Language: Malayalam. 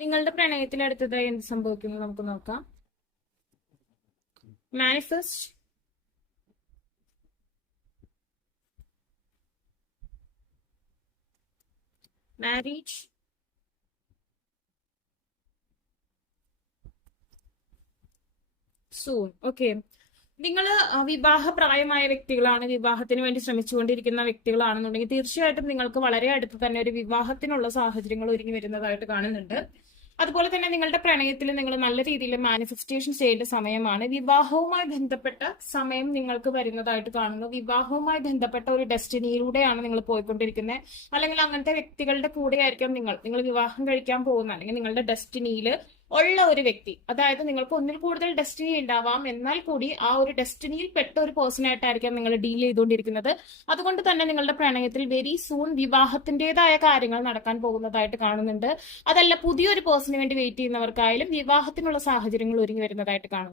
നിങ്ങളുടെ പ്രണയത്തിൽ അടുത്തതായി എന്ത് സംഭവിക്കുന്നു നമുക്ക് നോക്കാം. Manifest, marriage, soon. ഓക്കെ, നിങ്ങൾ വിവാഹപ്രായമായ വ്യക്തികളാണ്, വിവാഹത്തിന് വേണ്ടി ശ്രമിച്ചുകൊണ്ടിരിക്കുന്ന വ്യക്തികളാണെന്നുണ്ടെങ്കിൽ തീർച്ചയായിട്ടും നിങ്ങൾക്ക് വളരെ അടുത്ത് തന്നെ ഒരു വിവാഹത്തിനുള്ള സാഹചര്യങ്ങൾ ഒരുങ്ങി വരുന്നതായിട്ട് കാണുന്നുണ്ട്. അതുപോലെ തന്നെ നിങ്ങളുടെ പ്രണയത്തിൽ നിങ്ങൾ നല്ല രീതിയിൽ മാനിഫെസ്റ്റേഷൻ ചെയ്യേണ്ട സമയമാണ്. വിവാഹവുമായി ബന്ധപ്പെട്ട സമയം നിങ്ങൾക്ക് വരുന്നതായിട്ട് കാണുന്നു. വിവാഹവുമായി ബന്ധപ്പെട്ട ഒരു ഡെസ്റ്റിനിയിലൂടെയാണ് നിങ്ങൾ പോയിക്കൊണ്ടിരിക്കുന്നത്. അല്ലെങ്കിൽ അങ്ങനത്തെ വ്യക്തികളുടെ കൂടെ ആയിരിക്കും നിങ്ങൾ വിവാഹം കഴിക്കാൻ പോകുന്ന, അല്ലെങ്കിൽ നിങ്ങളുടെ ഡെസ്റ്റിനിയിൽ ഉള്ള ഒരു വ്യക്തി. അതായത് നിങ്ങൾക്ക് ഒന്നിൽ കൂടുതൽ ഡെസ്റ്റിനി ഉണ്ടാവാം, എന്നാൽ കൂടി ആ ഒരു ഡെസ്റ്റിനിയിൽ പെട്ട ഒരു പേഴ്സൺ ആയിട്ടായിരിക്കാം നിങ്ങൾ ഡീൽ ചെയ്തുകൊണ്ടിരിക്കുന്നത്. അതുകൊണ്ട് തന്നെ നിങ്ങളുടെ പ്രണയത്തിൽ വെരി സൂൺ വിവാഹത്തിന്റേതായ കാര്യങ്ങൾ നടക്കാൻ പോകുന്നതായിട്ട് കാണുന്നുണ്ട്. അതല്ല, പുതിയൊരു പേഴ്സണിന് വേണ്ടി വെയിറ്റ് ചെയ്യുന്നവർക്കായാലും വിവാഹത്തിനുള്ള സാഹചര്യങ്ങൾ ഒരുങ്ങി വരുന്നതായിട്ട് കാണുന്നു.